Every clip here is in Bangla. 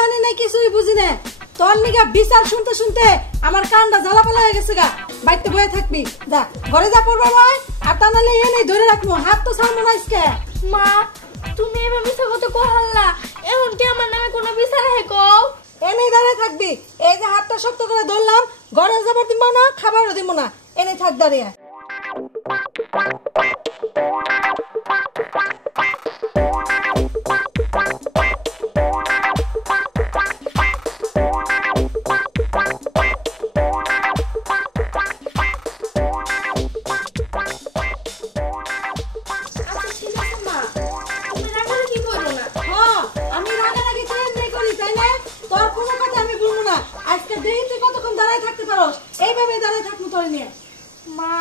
জানি না, কিছুই বুঝি না। তোর নিগা বিচার শুনতে শুনতে আমার কানটা জ্বালাপালা হয়ে গেছে গা। বাইতে বয়ে থাকবি, যা ঘরে যা পড়বা ভাই। আর তা নাহলে এনেই ধরে রাখবো, হাত তো ছাড়বো না আজকে। মা তুমি এবার মিথ্যা কথা কহাল্লা, এখন কি আমার নামে কোনো বিচার হে কও? এনেই দাঁড়িয়ে থাকবি। এই যে হাতটা শক্ত করে ধরলাম, ঘরে যাবার দিব না, খাবারও দিব না, এনেই থাক দাঁড়িয়ে। এইভাবে দাঁড়ায় থাকবো তোর নিয়ে। মা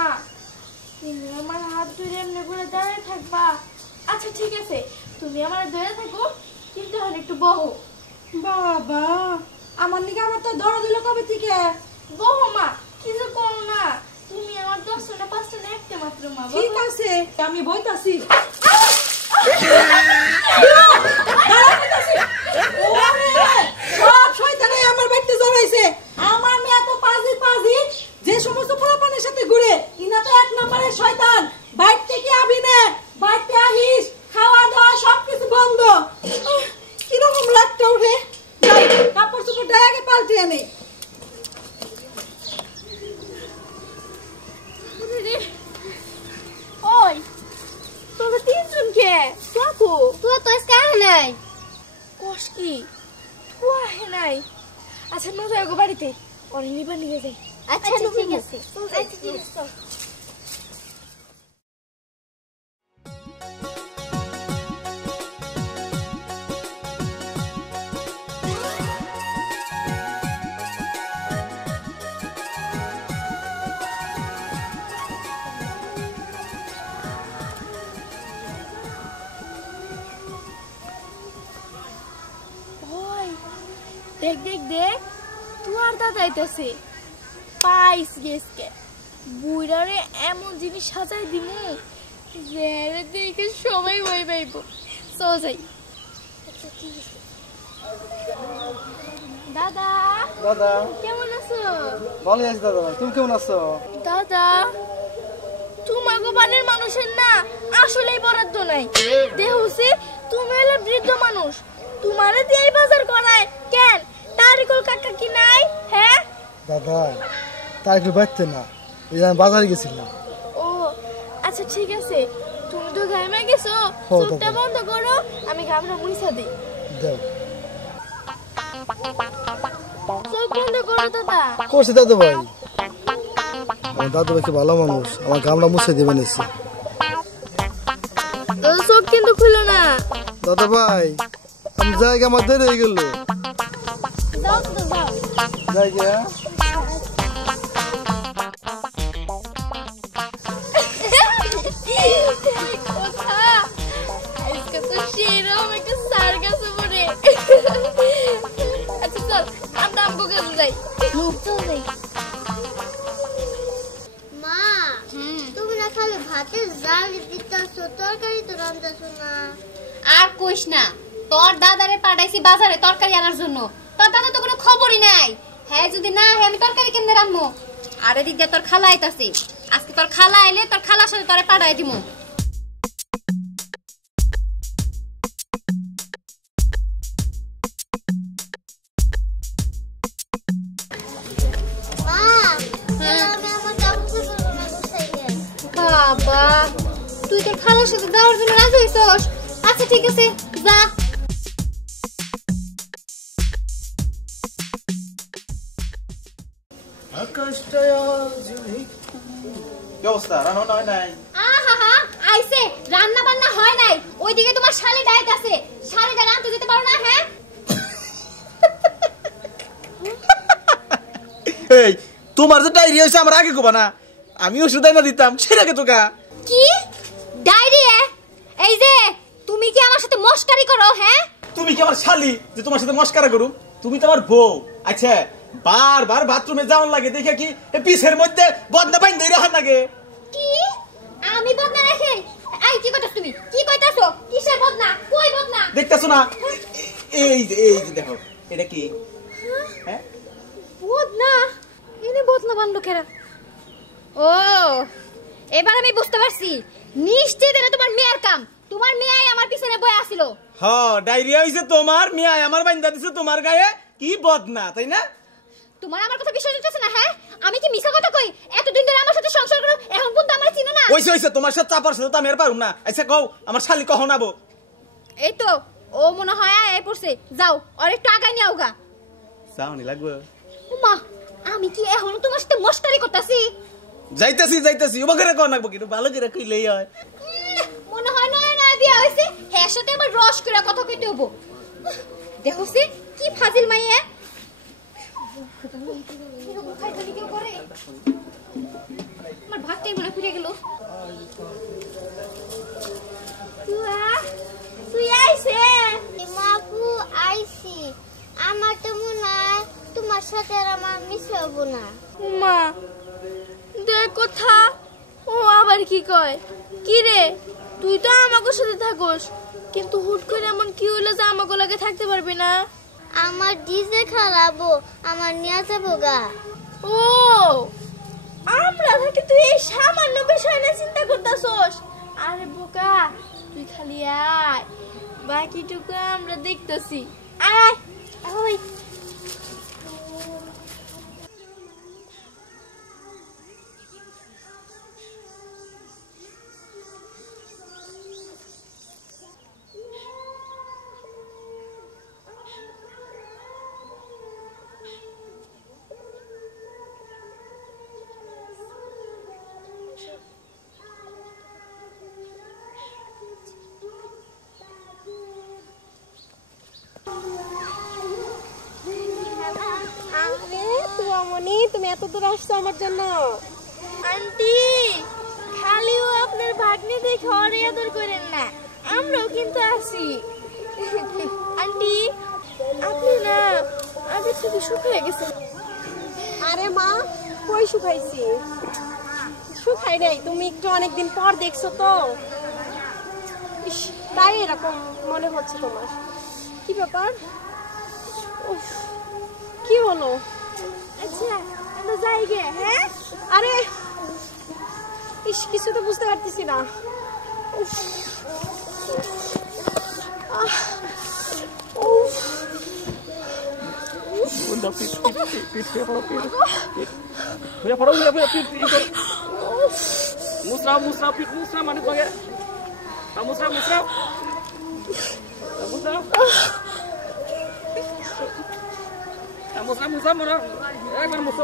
তুমি আমার হাত ধরে এমনি করে দাঁড়িয়ে থাকবা? আচ্ছা ঠিক আছে, তুমি আমার ধরে থাকো, কিন্তু এখন একটু বহো। বাবা আমার নিকে আমার তো ধরো দিল কবে থেকে। বহো মা, কিছু করো না। তুমি আমার 10 না 5 না একটা মাত্র মা। ঠিক আছে আমি বইতাছি। সব শয়তানে আমার বাড়িতে জড়াইছে। আমার মেয়ে তো পাজি পাজি, যে সমস্ত পোলাপানের সাথে ঘুরে, ইনা তো 1 নম্বরের শয়তান। বাইরে থেকে আবি না, বাইরে আহিস, খাওয়া দাওয়া সবকিছু বন্ধ। কিরকম লাগতে উঠে, কাপড় চোপড় আগে পাল্টে আনে। ওই তোরা তিনজন কে কাকু? তুই তো আজকে নাই কস কি তুই আহে নাই? আচ্ছা না যাই গো বাড়িতে, অনেক নিবা নিয়ে যাই। আচ্ছা ঠিক আছে। আচ্ছা ঠিক আছে। দেখ দেখ দেখ, তুয়ার দাদা আইতাছে। পাইস গেছকে বুইরারে এমন জিনিস সাজাই দিমু যে দেখে সবাই বই পাইব। সো যাই। দাদা দাদা কেমন আছো? ভালো আছি দাদা, তুমি কেমন আছো? দাদা তোমার গোপালের মানুষের না আসলেই বরাদ্দ নাই। দেহসি তুমি হলে বৃদ্ধ মানুষ, তোমারে দিয়ে বাজার করায় কেন? তারিকুল কাকা কি নাই? হ্যাঁ দাদা তারিকুল বাড়তে না, এই আমি বাজারে গেছিলাম। ও আচ্ছা ঠিক আছে, তুমি তো ঘামে গেছো, চোখটা বন্ধ করো, আমি ঘামটা মুছা দিই। দাও চোখ বন্ধ করো দাদা। করছি দাদু ভাই, আমার দাদু ভাই কি ভালো মানুষ, আমার গামলা মুছে দেবেন এসে। চোখ কিন্তু খুলো না দাদা ভাই, আমি জায়গা আমার দেরি হয়ে গেল। যাও তো যাও জায়গা মা তুমি না খালি ভাতে জাল দিতাছো, তরকারি তো রান্দাছো না। আর কইস না, তোর দাদারে পাঠাইছি বাজারে তরকারি আনার জন্য, তোর দাদা তো কোনো খবরই নাই। হ্যাঁ যদি না হয় আমি তরকারি কেমনে রান্নবো? আর এদিক দিয়ে তোর খালা আইতাছে, আজকে তোর খালা আইলে তোর খালার সাথে তোরে পাঠাই দিমু। বাবা তুই তোর খালার সাথে যাওয়ার জন্য রাজি হইছস? আচ্ছা ঠিক আছে যা। কি অবস্থা? রান্না হয় নাই? আহা আইছে, রান্না বান্না হয় নাই। ওইদিকে তোমার শালি ডাইট আছে, শালিটা রান্না যেতে পারো না? হ্যাঁ এই তোমার যে ডায়রিয়া হইছে আমার আগে কবা না, আমি ওষুধ না দিতাম সেটাকে তোকা। কি ডায়রিয়া? এই যে তুমি কি আমার সাথে মস্কারি করো? হ্যাঁ তুমি কি আমার শালি যে তোমার সাথে মস্কারা করুম? তুমি তো আমার বউ। আচ্ছা বারবার বাথরুমে যাওয়ার লাগে দেখে কি পিছের মধ্যে বদনা বাইন্ধে রাখার লাগে? কি আমি বদনা রাখি? আই কি কইতাছ তুমি? কি কইতাছো? কিসের বদনা? কই বদনা? দেখতাছো না? এই যে দেখো এটা কি হ্যাঁ বদনা এনে বদনা বানলো কেরা ও এবার আমি বুঝতে পারছি নিশ্চিত এটা তোমার মেয়ের কাম তোমার মেয়ে আমার পিছনে বয়ে আসিল হ্যাঁ ডায়রিয়া হইছে তোমার মিয়া আমার বাইন্দা দিছে তোমার গায়ে কি বদনা তাই না তোমার আমার কথা বিশ্বাস হচ্ছে না হ্যাঁ আমি কি মিছা কথা কই এতদিন ধরে আমার সাথে সংসার করো এখন পর্যন্ত আমার চিনো না হইছে তোমার সাথে চাপার সাথে তো আমি আর পারুম না আচ্ছা কও আমার শালি কখন আবো এই তো ও মনে হয় এই পড়ছে যাও আর একটু আগাই নিয়ে আওগা যাওনি লাগবে মা আমি কি এখন তোমার সাথে মস্তারি করতেছি যাইতাছি ওবাগরে কোন নাকবো কি ভালো করে কইলেই হয় মনে হয় নয় না বিয়া হইছে হ্যাঁ সাথে আমার রস করে কথা কইতে হবো দেখোছি কি ফাজিল মাইয়া আমার ভাতটাই মনে ফিরে গেল তুই আইছে মাপু আইছি আমার তো মনে হয় তোমার সাথে আর আমার মিশে হবো না মা দেখ কথা ও আবার কি কয় কি রে তুই তো আমাকে সাথে থাকোস কিন্তু হুট করে এমন কি হইলো যে আমাকে লাগে থাকতে পারবি না আমার ডিজে খারাপো আমার নিয়ে যাবো গা ও আমরা থাকি তুই এই সামান্য বিষয় নিয়ে চিন্তা করতেছস আরে বোকা তুই খালি আয় বাকিটুকু আমরা দেখতেছি আয় ওই তুমি এত দূর আসছো আমার জন্য আন্টি খালিও আপনার ভাগ্নি দেখে অরে আদর করেন না আমরাও কিন্তু আছি আন্টি আপনি না আগে থেকে শুকিয়ে গেছেন আরে মা কই শুকাইছি শুকাই নাই তুমি একটু অনেকদিন পর দেখছো তো ইস, তাই এরকম মনে হচ্ছে তোমার কি ব্যাপার উফ, কি হলো আচ্ছা আমরা যাই গে হ্যাঁ আরে ইস কিছু তো বুঝতে পারতেছি না উফ আহ উফ মুসরা মানে তোকে মুসরা মরা একবার মুসরা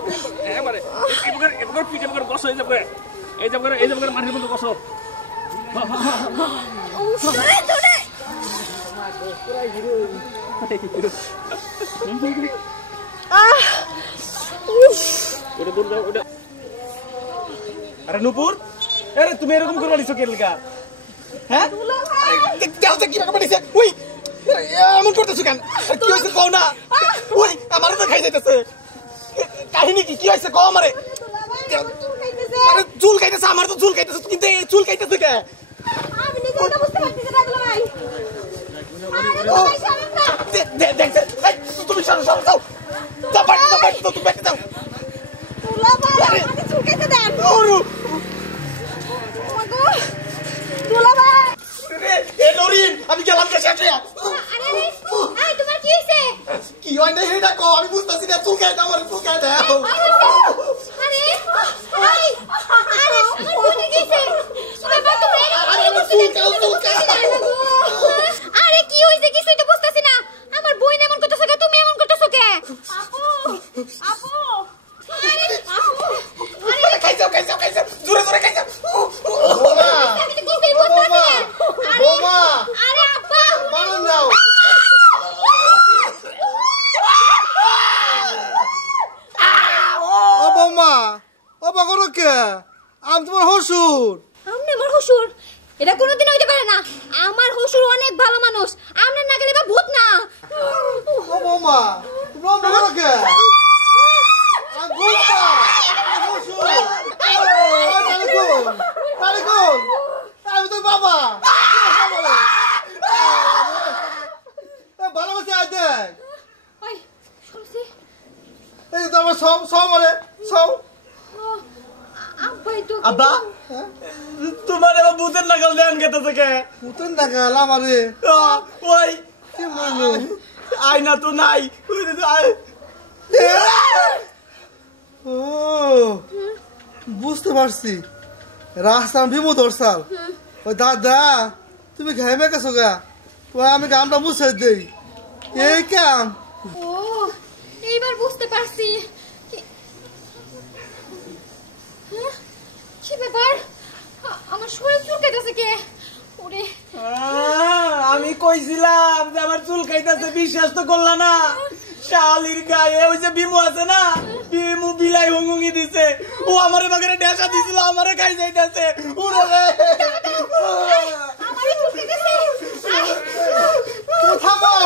একবারে একবার পিঠে করে বসো এই যাবে মাটির মধ্যে বসো আরে নুপুর আরে তুমি এরকম করে বাড়িছো কে লাগা হ্যাঁ দেখো তো কি রকম বাড়িছে ওই এমন করতেছো কেন কি হইছে কও না ওই আমারে তো খাই যাইতেছে কাহিনী কি হইছে কও আমারে আরে চুল খাইতেছে আমার তো চুল খাইতেছে কিন্তু এই চুল খাইতেছে কে আমি নিজেটা বুঝতে পারতেছি না দুলা ভাই দেখতে তুমি সরো যাও তুমি বাইরে যাও দুলা ভাই আমাকে চুলকাইতে দেন দুলা ভাই এ নরিন আমি গেলাম কে শেষে আরে আই তোমার কি হইছে কি হয় না এটা কও আমি বুঝতাছি না চুল খাইতে আমার চুল খাইতে আরে আই আরে আমার মনে গেছে বাবা তুমি আরে কি হইছে কিছুই তো বুঝতাছি না আমার বই এমন করতেছ কে তুমি এমন করতেছ কে আপু আরে আপু আরে খাইছো জোরে খাইছো বাবা আমি তো কিছুই বুঝতাছি না আরে বাবা আরে আপা মারুন দাও ও বৌমা ও বাগরো কে আমি তোমার হসুর আমনে আমার শ্বশুর এটা কোনোদিন হইতে পারে না আমার শ্বশুর অনেক ভালো মানুষ আমনের না গেলে বা ভূত না ও বৌমা তুমি বাগরো কে আমি বৌমা হসুর তারিকুল আমি তো বাবা ভালোবাসে আয় দেখ ওই সব মারে সব আব্বাই তো আব্বা তোমার এবার ভূতের নাগাল দেন গেতেছে কে পুতুন দেখাল আমারে ওই কি মারলো আয়না তো নাই ও বুঝতে পারছি রাস্তার বিমু ধরছাল ওই দাদা তুমি ঘাইমে গেছো গা ওই আমি গামটা মুছে দেই এই কাম ও এইবার বুঝতে পারছি কি ব্যাপার আমার শরীর চুলকাইতেছে কে ওরে আমি কইছিলাম যে আমার চুল খাইতেছে বিশ্বাস তো করলা না শালির গায়ে ওই যে বিমু আছে না বিমু বিলাই হুঙ্গুঙ্গি দিছে ও আমারে বাগেরে ডেসা দিছিল আমারে খাই যাইতাছে ওরে আমারে চুলকাইতেছে থামো